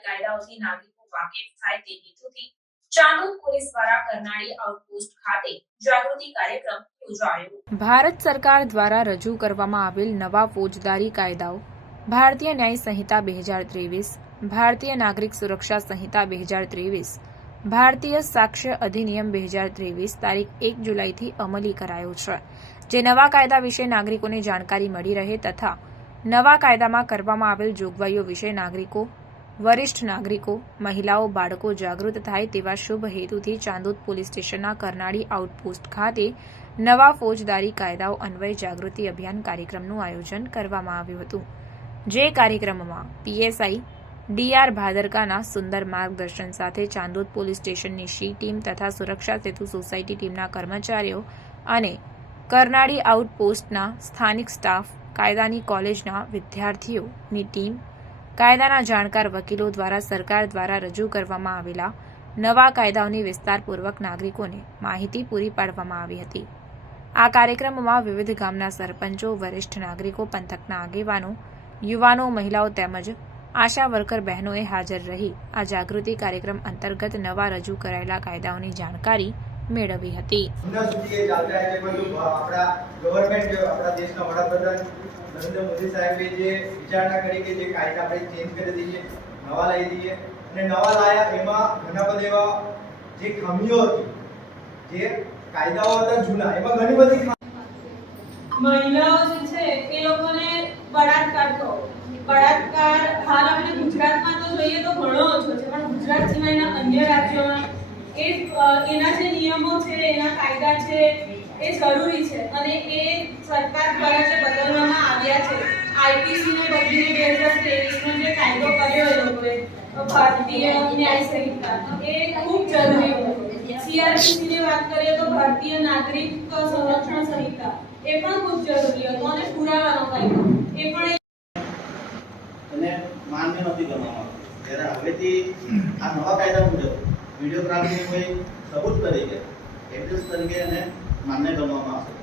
કાયદાઓથી નાગરિકો વાકેફ થાય તે હેતુથી ભારત સરકાર દ્વારા રજૂ કરવામાં આવેલ નવા ફોજદારી કાયદાઓ ભારતીય ન્યાય સંહિતા બે હજાર ત્રેવીસ, ભારતીય નાગરિક સુરક્ષા સંહિતા બે હજાર ત્રેવીસ, ભારતીય સાક્ષ્ય અધિનિયમ બે હજાર ત્રેવીસ તારીખ એક જુલાઈથી અમલી કરાયો છે, જે નવા કાયદા વિશે નાગરિકોને જાણકારી મળી રહે તથા નવા કાયદામાં કરવામાં આવેલ જોગવાઈઓ વિશે નાગરિકો વરિષ્ઠ નાગરિકો, મહિલાઓ, બાળકો જાગૃત થાય તેવા શુભ હેતુથી ચાંદોદ પોલીસ સ્ટેશનના કરનાળી આઉટપોસ્ટ ખાતે નવા ફોજદારી કાયદાઓ અન્વયે જાગૃતિ અભિયાન કાર્યક્રમનું આયોજન કરવામાં આવ્યું હતું. જે કાર્યક્રમમાં પીએસઆઈ ડીઆર ભાદરકાના સુંદર માર્ગદર્શન સાથે ચાંદોદ પોલીસ સ્ટેશનની શી ટીમ તથા સુરક્ષા સેતુ સોસાયટી ટીમના કર્મચારીઓ અને કરનાળી આઉટપોસ્ટના સ્થાનિક સ્ટાફ, કાયદાની કોલેજના વિદ્યાર્થીઓની ટીમ કાયદાના જાણકાર વકીલો દ્વારા સરકાર દ્વારા રજૂ કરવામાં આવેલા નવા કાયદાઓની વિસ્તારપૂર્વક નાગરિકોને માહિતી પૂરી પાડવામાં આવી હતી. આ કાર્યક્રમમાં વિવિધ ગામના સરપંચો, વરિષ્ઠ નાગરિકો, પંથકના આગેવાનો, યુવાનો, મહિલાઓ તેમજ આશા વર્કર બહેનોએ હાજર રહી આ જાગૃતિ કાર્યક્રમ અંતર્ગત નવા રજૂ કરાયેલા કાયદાઓની જાણકારી મેળવી હતી. હમણાં સુધી એ ચાલતા છે બધું? આપણા ગવર્મેન્ટ આપણા દેશના વડાપ્રધાન નરેન્દ્ર મોદી સાહેબે જે વિચારણા કરી કે જે કાયદા આપણે ચેન્જ કરી દઈએ નવા લાવી દઈએ અને નવા લાયા એમાં ઘણા બધા એવા જે ખામીઓ હતી જે કાયદાઓ હતા જૂના એમાં ઘણી બધી મહિલાઓ જે છે એ લોકોને બળાત્કાર થયો બળાત્કાર હાલ આપણે ગુજરાતમાં તો જોઈએ તો ઘણો ઓછો છે પણ ગુજરાત સિવાયના અન્ય રાજ્યોમાં એ એના જે નિયમો છે, એના કાયદા છે, એ જરૂરી છે. અને એ સરકાર દ્વારા જે બદલવામાં આવ્યા છે આઈપીસીને બદલીને બે હજાર ત્રેવીસનો જે કાયદો કર્યો એ લોકોએ ભારતીય ન્યાય સંહિતા એ ખૂબ જરૂરી હતો. સીઆરપીસીની વાત કરીએ તો ભારતીય નાગરિક સંરક્ષણ સંહિતા, એ પણ ખૂબ જરૂરી હતો અને પુરાવાનો કાયદો, એ પણ માન્ય નથી કરવામાં ત્યારે હવેથી આ નવા કાયદા મુજબ વિડીયોગ્રાફીને કોઈ સબૂત તરીકે એવિડન્સ તરીકે એને માન્ય ગણવામાં આવશે.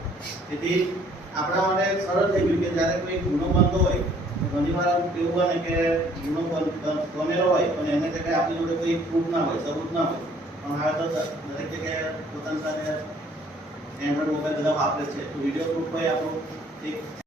તેથી આપણા માટે સરળ થઈ ગયું કે જ્યારે કોઈ ગુનો બનતો હોય, તો ઘણી વાર એવું બને કે ગુનો બન- બન- બનેલો હોય, પણ એને જગ્યાએ આપણી જોડે કોઈ પ્રૂફ ના હોય, સબૂત ના હોય. પણ હવે તો દરેક જગ્યાએ પોતાની સાથે એન્ડ્રોઇડ મોબાઈલ બધા વાપરે છે. તો વીડિયો પ્રૂફ હોય આપણું એક